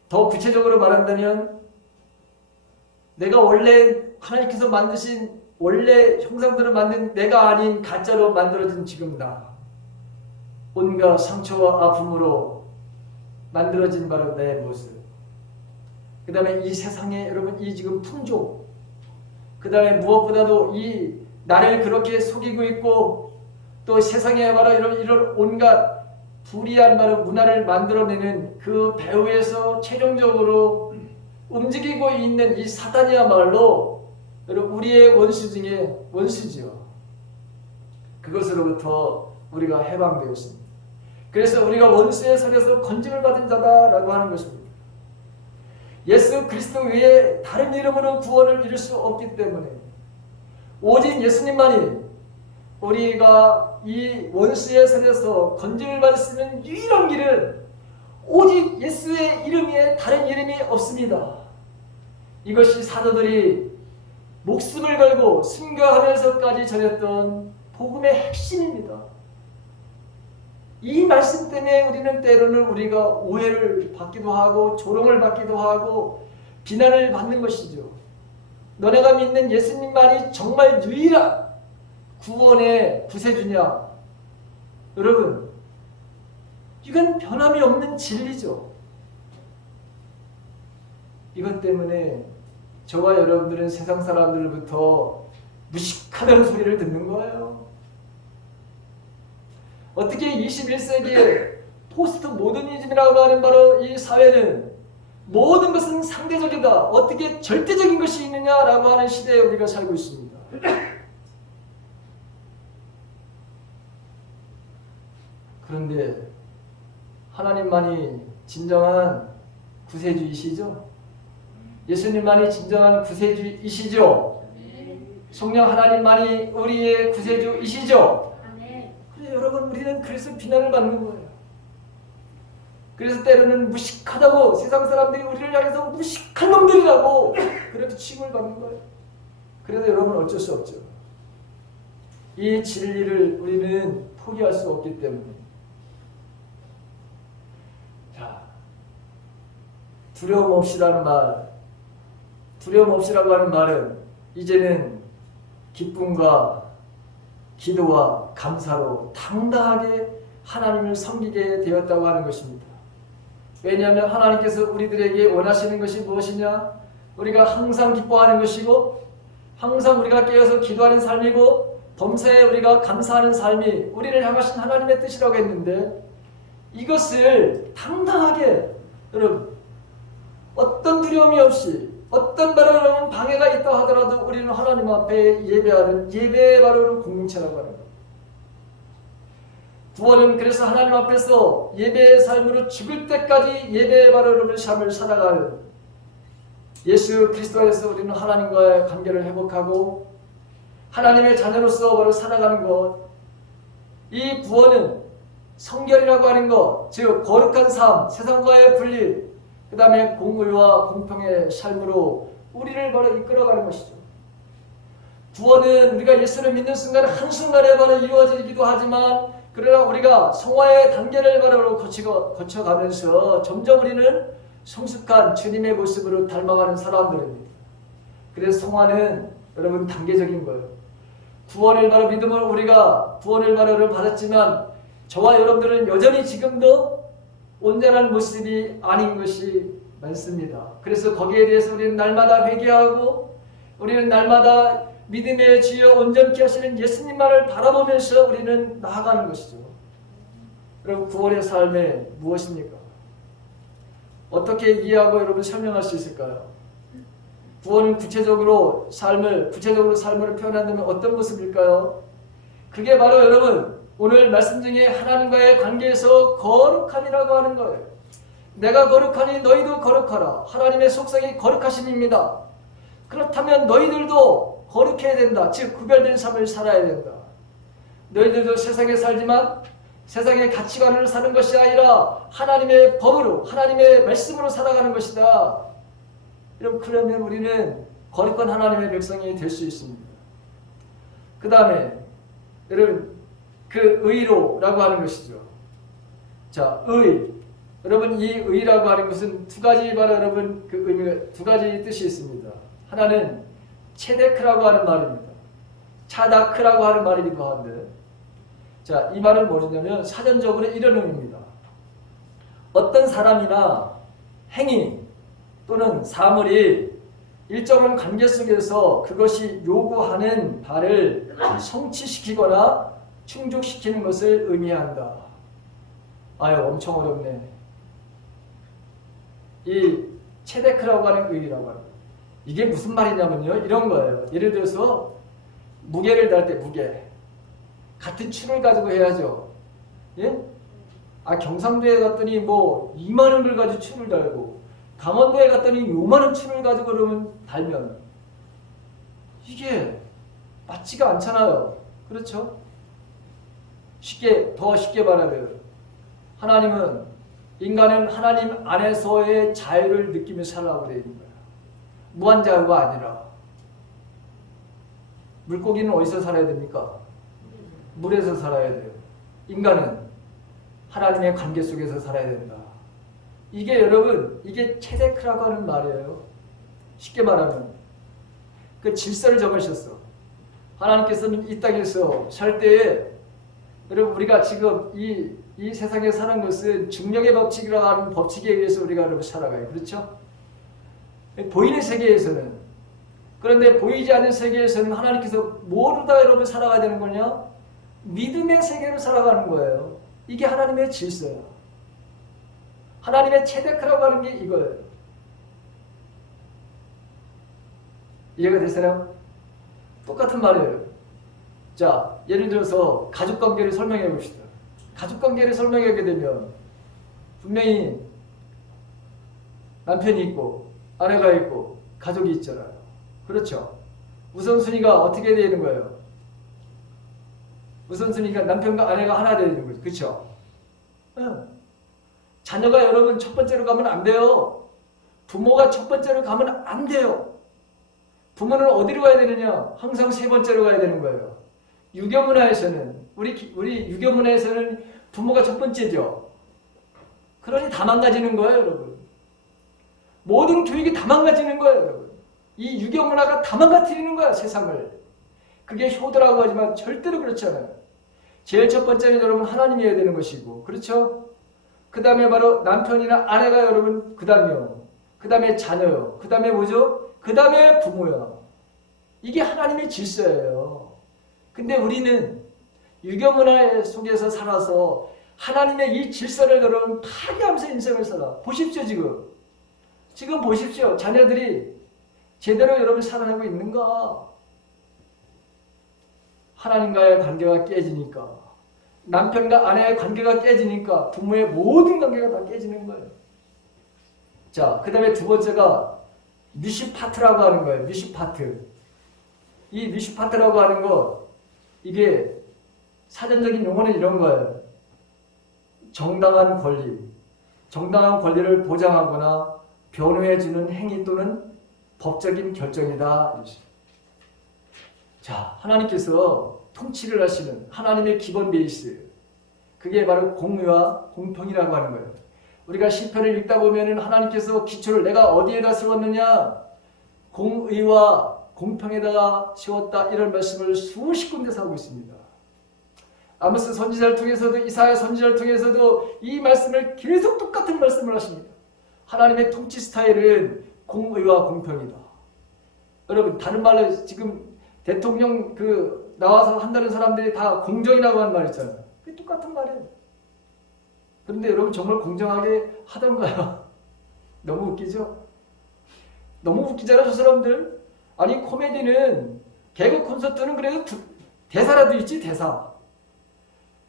더 구체적으로 말한다면 내가 원래 하나님께서 만드신 원래 형상대로 만든 내가 아닌 가짜로 만들어진 지금 나, 온갖 상처와 아픔으로 만들어진 바로 내 모습, 그 다음에 이 세상에 여러분 이 지금 풍조, 그 다음에 무엇보다도 이 나를 그렇게 속이고 있고 또 세상에 바로 이런 온갖 불의한 바로 문화를 만들어내는 그 배후에서 최종적으로 움직이고 있는 이 사단이야말로 여러분 우리의 원수 중에 원수지요. 그것으로부터 우리가 해방되었습니다. 그래서 우리가 원수의 손에서 건짐을 받은 자다라고 하는 것입니다. 예수 그리스도 외에 다른 이름으로 구원을 이룰 수 없기 때문에 오직 예수님만이 우리가 이 원수의 손에서 건짐을 받을 수 있는 유일한 길은 오직 예수의 이름 외에 다른 이름이 없습니다. 이것이 사도들이 목숨을 걸고 순교하면서까지 전했던 복음의 핵심입니다. 이 말씀 때문에 우리는 때로는 우리가 오해를 받기도 하고 조롱을 받기도 하고 비난을 받는 것이죠. 너네가 믿는 예수님만이 정말 유일한 구원의 구세주냐? 여러분, 이건 변함이 없는 진리죠. 이것 때문에 저와 여러분들은 세상 사람들로부터 무식하다는 소리를 듣는 거예요. 어떻게 21세기에 포스트 모더니즘이라고 하는 바로 이 사회는 모든 것은 상대적이다, 어떻게 절대적인 것이 있느냐라고 하는 시대에 우리가 살고 있습니다. 그런데 하나님만이 진정한 구세주이시죠? 예수님만이 진정한 구세주이시죠? 성령 하나님만이 우리의 구세주이시죠? 그래, 여러분, 우리는 그래서 비난을 받는 거예요. 그래서 때로는 무식하다고 세상 사람들이 우리를 향해서 무식한 놈들이라고 그렇게 취급을 받는 거예요. 그래도 여러분 어쩔 수 없죠. 이 진리를 우리는 포기할 수 없기 때문에. 자, 두려움 없이라는 말, 두려움 없이라고 하는 말은 이제는 기쁨과 기도와 감사로 당당하게 하나님을 섬기게 되었다고 하는 것입니다. 왜냐하면 하나님께서 우리들에게 원하시는 것이 무엇이냐? 우리가 항상 기뻐하는 것이고 항상 우리가 깨어서 기도하는 삶이고 범사에 우리가 감사하는 삶이 우리를 향하신 하나님의 뜻이라고 했는데, 이것을 당당하게 여러분 어떤 두려움이 없이 어떤 바로 방해가 있다 하더라도 우리는 하나님 앞에 예배하는 예배의 바로 공동체라고 하는 것. 구원은 그래서 하나님 앞에서 예배의 삶으로 죽을 때까지 예배의 바로 삶을 살아갈 예수 그리스도에서 우리는 하나님과의 관계를 회복하고 하나님의 자녀로서 바로 살아가는 것. 이 구원은 성결이라고 하는 것, 즉 거룩한 삶, 세상과의 분리, 그 다음에 공의와 공평의 삶으로 우리를 바로 이끌어가는 것이죠. 구원은 우리가 예수를 믿는 순간 한순간에 바로 이루어지기도 하지만, 그러나 우리가 성화의 단계를 바로 거쳐가면서 점점 우리는 성숙한 주님의 모습으로 닮아가는 사람들입니다. 그래서 성화는 여러분 단계적인 거예요. 구원을 바로 믿음으로 우리가 구원을 바로 받았지만 저와 여러분들은 여전히 지금도 온전한 모습이 아닌 것이 많습니다. 그래서 거기에 대해서 우리는 날마다 회개하고 우리는 날마다 믿음의 주여 온전케 하시는 예수님만을 바라보면서 우리는 나아가는 것이죠. 여러분, 구원의 삶이 무엇입니까? 어떻게 이해하고 여러분 설명할 수 있을까요? 구원은 구체적으로 삶을 표현한다면 어떤 모습일까요? 그게 바로 여러분 오늘 말씀 중에 하나님과의 관계에서 거룩함이라고 하는 거예요. 내가 거룩하니 너희도 거룩하라. 하나님의 속성이 거룩하심입니다. 그렇다면 너희들도 거룩해야 된다. 즉 구별된 삶을 살아야 된다. 너희들도 세상에 살지만 세상의 가치관으로 사는 것이 아니라 하나님의 법으로, 하나님의 말씀으로 살아가는 것이다. 여러분, 그러면 우리는 거룩한 하나님의 백성이 될 수 있습니다. 그 다음에 여러분, 그 의로라고 하는 것이죠. 자, 의. 여러분, 이 의라고 하는 것은 두 가지 바로 여러분 그 의미가 두 가지 뜻이 있습니다. 하나는 체데크라고 하는 말입니다. 차다크라고 하는 말이기도 한데, 자, 이 말은 뭐냐면 사전적으로 이런 의미입니다. 어떤 사람이나 행위 또는 사물이 일정한 관계 속에서 그것이 요구하는 바를 성취시키거나 충족시키는 것을 의미한다. 아유, 엄청 어렵네. 이 체데크라고 하는 의미라고 합니다. 이게 무슨 말이냐면요, 이런 거예요. 예를 들어서 무게를 달 때 무게 같은 추를 가지고 해야죠. 예? 아, 경상도에 갔더니 뭐 2만 원을 가지고 추를 달고 강원도에 갔더니 요만한 추를 가지고 그러면 달면 이게 맞지가 않잖아요. 그렇죠? 더 쉽게 말하면 하나님은 인간은 하나님 안에서의 자유를 느끼며 살라고 되어 있는 거예요. 무한 자유가 아니라. 물고기는 어디서 살아야 됩니까? 물에서 살아야 돼요. 인간은 하나님의 관계 속에서 살아야 된다. 이게 여러분, 이게 체데크라고 하는 말이에요. 쉽게 말하면 그 질서를 정하셨어. 하나님께서는 이 땅에서 살 때에 여러분, 우리가 지금 이 세상에 사는 것은 중력의 법칙이라고 하는 법칙에 의해서 우리가 여러분 살아가요. 그렇죠? 보이는 세계에서는. 그런데 보이지 않는 세계에서는 하나님께서 뭐로다 여러분 살아가야 되는 거냐? 믿음의 세계로 살아가는 거예요. 이게 하나님의 질서예요. 하나님의 체데크라고 하는 게 이거예요. 이해가 되세요? 똑같은 말이에요. 자, 예를 들어서 가족관계를 설명해 봅시다. 가족관계를 설명하게 되면 분명히 남편이 있고 아내가 있고 가족이 있잖아요. 그렇죠? 우선순위가 어떻게 되는 거예요? 우선순위가 남편과 아내가 하나 되는 거죠. 그렇죠? 응. 자녀가 여러분 첫 번째로 가면 안 돼요. 부모가 첫 번째로 가면 안 돼요. 부모는 어디로 가야 되느냐? 항상 세 번째로 가야 되는 거예요. 유교문화에서는 우리 유교문화에서는 부모가 첫 번째죠. 그러니 다 망가지는 거예요, 여러분. 모든 교육이 다 망가지는 거예요, 여러분. 이 유교문화가 다 망가뜨리는 거야, 세상을. 그게 효도라고 하지만 절대로 그렇지 않아요. 제일 첫 번째는 여러분 하나님이어야 되는 것이고, 그렇죠? 그 다음에 바로 남편이나 아내가 여러분 그 다음이요. 그 다음에 자녀요. 그 다음에 뭐죠? 그 다음에 부모요. 이게 하나님의 질서예요. 근데 우리는 유교문화 속에서 살아서 하나님의 이 질서를 여러분 파괴하면서 인생을 살아. 보십시오, 지금. 지금 보십시오. 자녀들이 제대로 여러분 살아가고 있는가? 하나님과의 관계가 깨지니까, 남편과 아내의 관계가 깨지니까 부모의 모든 관계가 다 깨지는 거예요. 자, 그 다음에 두 번째가 미시파트라고 하는 거예요. 미시파트. 이 미시파트라고 하는 거, 이게 사전적인 용어는 이런 거예요. 정당한 권리. 정당한 권리를 보장하거나 변호해주는 행위 또는 법적인 결정이다. 자, 하나님께서 통치를 하시는 하나님의 기본 베이스, 그게 바로 공의와 공평이라고 하는 거예요. 우리가 시편을 읽다 보면은 하나님께서 기초를 내가 어디에다 세웠느냐? 공의와 공평에다가 세웠다. 이런 말씀을 수십 군데서 하고 있습니다. 아모스 선지자를 통해서도, 이사야 선지자를 통해서도 이 말씀을 계속 똑같은 말씀을 하십니다. 하나님의 통치 스타일은 공의와 공평이다. 여러분, 다른 말로 지금 대통령 나와서 한다는 사람들이 다 공정이라고 하는 말 있잖아요. 그게 똑같은 말이에요. 그런데 여러분 정말 공정하게 하던가요? 너무 웃기죠? 너무 웃기잖아, 저 사람들. 아니, 코미디는, 개그 콘서트는 그래도 대사라도 있지, 대사.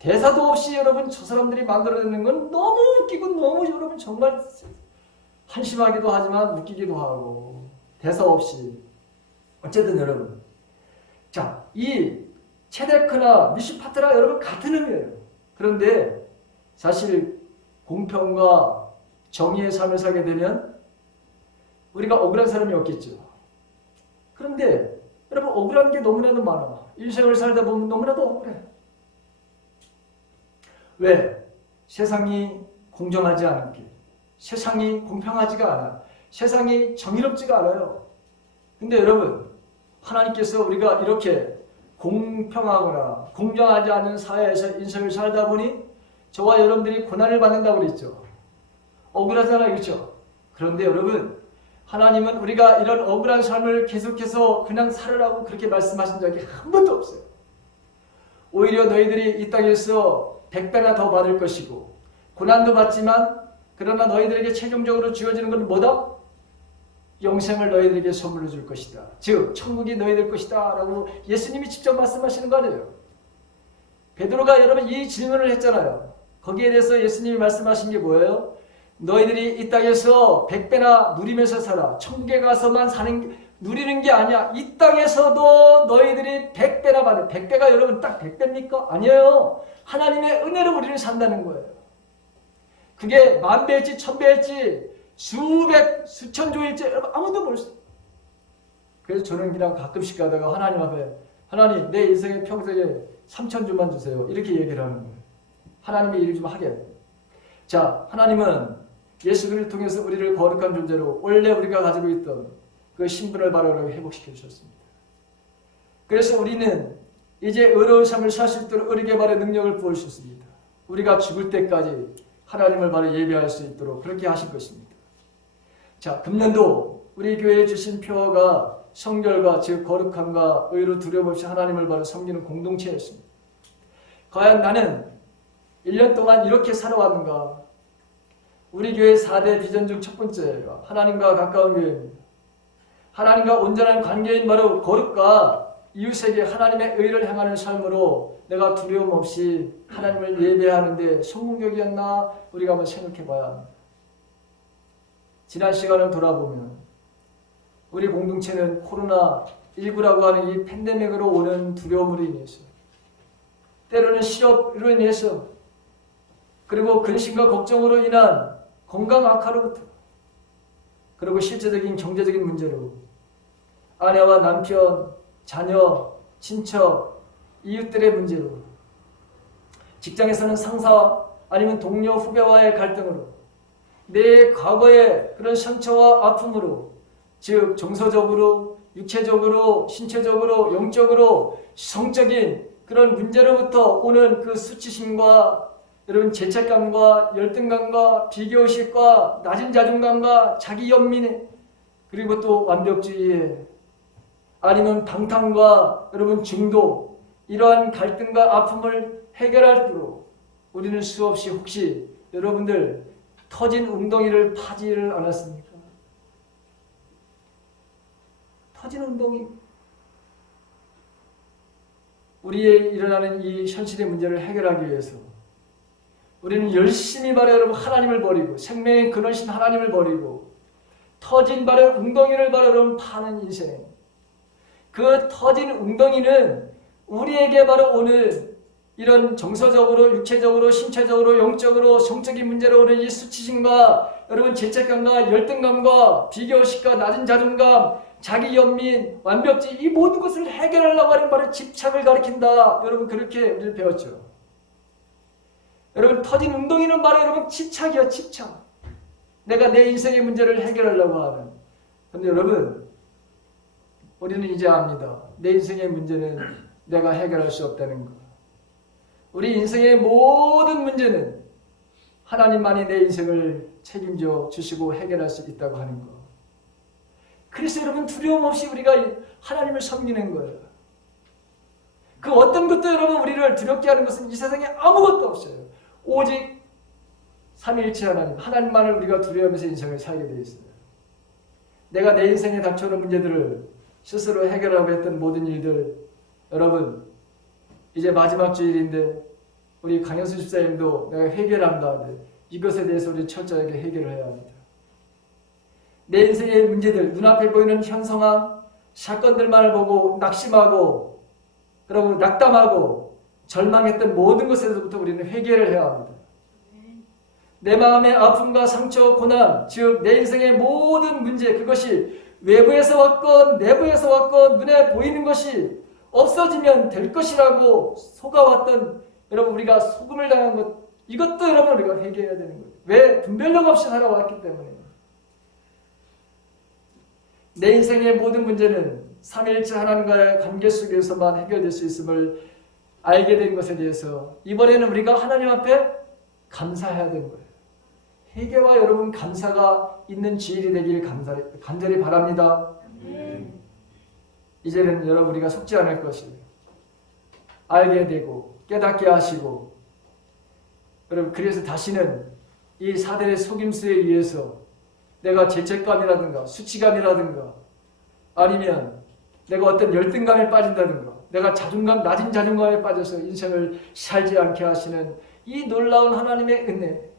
대사도 없이 여러분 저 사람들이 만들어내는 건 너무 웃기고 너무 여러분 정말 한심하기도 하지만 웃기기도 하고 대사 없이 어쨌든 여러분 자, 이 체데크나 미슈파트라 여러분 같은 의미예요. 그런데 사실 공평과 정의의 삶을 살게 되면 우리가 억울한 사람이 없겠죠. 그런데 여러분 억울한 게 너무나도 많아. 인생을 살다 보면 너무나도 억울해. 왜? 세상이 공정하지 않게, 세상이 공평하지가 않아, 세상이 정의롭지가 않아요. 근데 여러분 하나님께서 우리가 이렇게 공평하거나 공정하지 않은 사회에서 인생을 살다 보니 저와 여러분들이 고난을 받는다고 그랬죠. 억울하잖아요. 그렇죠? 그런데 여러분 하나님은 우리가 이런 억울한 삶을 계속해서 그냥 살으라고 그렇게 말씀하신 적이 한 번도 없어요. 오히려 너희들이 이 땅에서 100배나 더 받을 것이고 고난도 받지만 그러나 너희들에게 최종적으로 주어지는 건 뭐다? 영생을 너희들에게 선물로 줄 것이다. 즉 천국이 너희들 것이다 라고 예수님이 직접 말씀하시는 거 아니에요. 베드로가 여러분 이 질문을 했잖아요. 거기에 대해서 예수님이 말씀하신 게 뭐예요? 너희들이 이 땅에서 100배나 누리면서 살아. 천국에 가서만 누리는 게 아니야. 이 땅에서도 너희들이 100배나 받아. 100배가 여러분 딱 100배입니까? 아니에요. 하나님의 은혜로 우리는 산다는 거예요. 그게 10,000배일지 1,000배일지 수백, 수천조일지 여러분 아무도 모를 수 없어요. 그래서 저는 그냥 가끔씩 가다가 하나님 앞에 하나님 내 인생의 평생에 3,000조만 주세요. 이렇게 얘기를 하는 거예요. 하나님의 일을 좀 하게. 자, 하나님은 예수 그리스도를 통해서 우리를 거룩한 존재로 원래 우리가 가지고 있던 그 신분을 바로 회복시켜 주셨습니다. 그래서 우리는 이제 의로운 삶을 살 수 있도록 의리 개발의 능력을 부어주셨습니다. 우리가 죽을 때까지 하나님을 바로 예배할 수 있도록 그렇게 하실 것입니다. 자, 금년도 우리 교회에 주신 표어가 성결과 즉 거룩함과 의로 두려움 없이 하나님을 바로 섬기는 공동체였습니다. 과연 나는 1년 동안 이렇게 살아왔는가? 우리 교회 4대 비전 중 첫 번째가 하나님과 가까운 교회입니다. 하나님과 온전한 관계인 바로 거룩과 이웃에게 하나님의 의를 행하는 삶으로 내가 두려움 없이 하나님을 예배하는데 성공적이었나 우리가 한번 생각해 봐야 합니다. 지난 시간을 돌아보면 우리 공동체는 코로나19라고 하는 이 팬데믹으로 오는 두려움으로 인해서 때로는 실업으로 인해서 그리고 근심과 걱정으로 인한 건강 악화로부터 그리고 실제적인 경제적인 문제로 아내와 남편, 자녀, 친척, 이웃들의 문제로 직장에서는 상사 아니면 동료, 후배와의 갈등으로 내 과거의 그런 상처와 아픔으로 즉 정서적으로, 육체적으로, 신체적으로, 영적으로 성적인 그런 문제로부터 오는 그 수치심과 여러분 죄책감과 열등감과 비교의식과 낮은 자존감과 자기 연민에 그리고 또 완벽주의에 아니면 방탕과 여러분 중도 이러한 갈등과 아픔을 해결할수록 우리는 수없이 혹시 여러분들 터진 웅덩이를 파지를 않았습니까? 터진 웅덩이 우리의 일어나는 이 현실의 문제를 해결하기 위해서 우리는 열심히 바로 여러분 하나님을 버리고 생명의 근원신 하나님을 버리고 터진 바로 웅덩이를 바로 여러분 파는 인생 그 터진 웅덩이는 우리에게 바로 오늘 이런 정서적으로 육체적으로 신체적으로 영적으로 성적인 문제로 오는 이 수치심과 여러분 죄책감과 열등감과 비교의식과 낮은 자존감 자기 연민 완벽주의 이 모든 것을 해결하려고 하는 바로 집착을 가리킨다. 여러분 그렇게 우리를 배웠죠. 여러분 터진 웅덩이는 바로 여러분 집착이야. 집착. 내가 내 인생의 문제를 해결하려고 하는. 그런데 여러분 우리는 이제 압니다. 내 인생의 문제는 내가 해결할 수 없다는 것. 우리 인생의 모든 문제는 하나님만이 내 인생을 책임져 주시고 해결할 수 있다고 하는 것. 그래서 여러분 두려움 없이 우리가 하나님을 섬기는 거예요. 그 어떤 것도 여러분 우리를 두렵게 하는 것은 이 세상에 아무것도 없어요. 오직 삼위일체 하나님만을 우리가 두려워하면서 인생을 살게 되어 있어요. 내가 내 인생에 닥쳐오는 문제들을 스스로 해결하고 했던 모든 일들 여러분 이제 마지막 주일인데 우리 강현수 집사님도 내가 해결한다. 이것에 대해서 우리 철저하게 해결을 해야 합니다. 내 인생의 문제들, 눈앞에 보이는 현 상황, 사건들만을 보고 낙심하고 그리고 낙담하고 절망했던 모든 것에서부터 우리는 회개를 해야 합니다. 내 마음의 아픔과 상처, 고난, 즉 내 인생의 모든 문제, 그것이 외부에서 왔건 내부에서 왔건 눈에 보이는 것이 없어지면 될 것이라고 속아왔던 여러분 우리가 속음을 당한 것, 이것도 여러분 우리가 회개해야 되는 거예요. 왜? 분별력 없이 살아왔기 때문에. 내 인생의 모든 문제는 삼위일체 하나님과의 관계 속에서만 해결될 수 있음을 알게 된 것에 대해서 이번에는 우리가 하나님 앞에 감사해야 되는 거예요. 회개와 여러분 감사가 있는 주일이 되길 간절히 바랍니다. 이제는 여러분 우리가 속지 않을 것이에요. 알게 되고 깨닫게 하시고 여러분 그래서 다시는 이 사들의 속임수에 의해서 내가 죄책감이라든가 수치감이라든가 아니면 내가 어떤 열등감에 빠진다든가 내가 자존감, 낮은 자존감에 빠져서 인생을 살지 않게 하시는 이 놀라운 하나님의 은혜,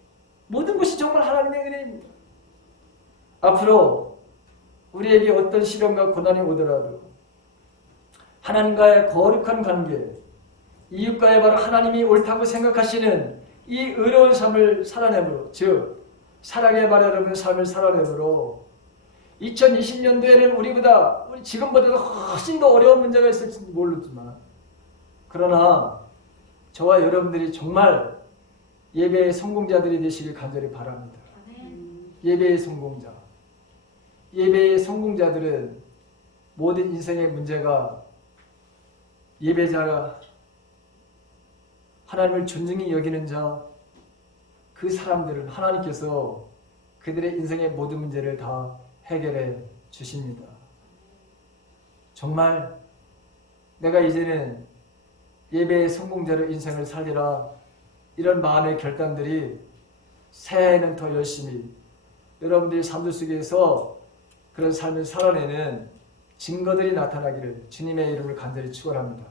모든 것이 정말 하나님의 은혜입니다. 앞으로 우리에게 어떤 시련과 고난이 오더라도 하나님과의 거룩한 관계, 이웃과의 바로 하나님이 옳다고 생각하시는 이 의로운 삶을 살아내므로, 즉 사랑의 바라는 삶을 살아내므로 2020년도에는 우리보다 지금보다도 훨씬 더 어려운 문제가 있을지 모르지만 그러나 저와 여러분들이 정말 예배의 성공자들이 되시길 간절히 바랍니다. 예배의 성공자. 예배의 성공자들은 모든 인생의 문제가 예배자가 하나님을 존중히 여기는 자, 그 사람들은 하나님께서 그들의 인생의 모든 문제를 다 해결해 주십니다. 정말 내가 이제는 예배의 성공자로 인생을 살리라, 이런 마음의 결단들이 새해에는 더 열심히 여러분들의 삶 속에서 그런 삶을 살아내는 증거들이 나타나기를 주님의 이름을 간절히 축원합니다.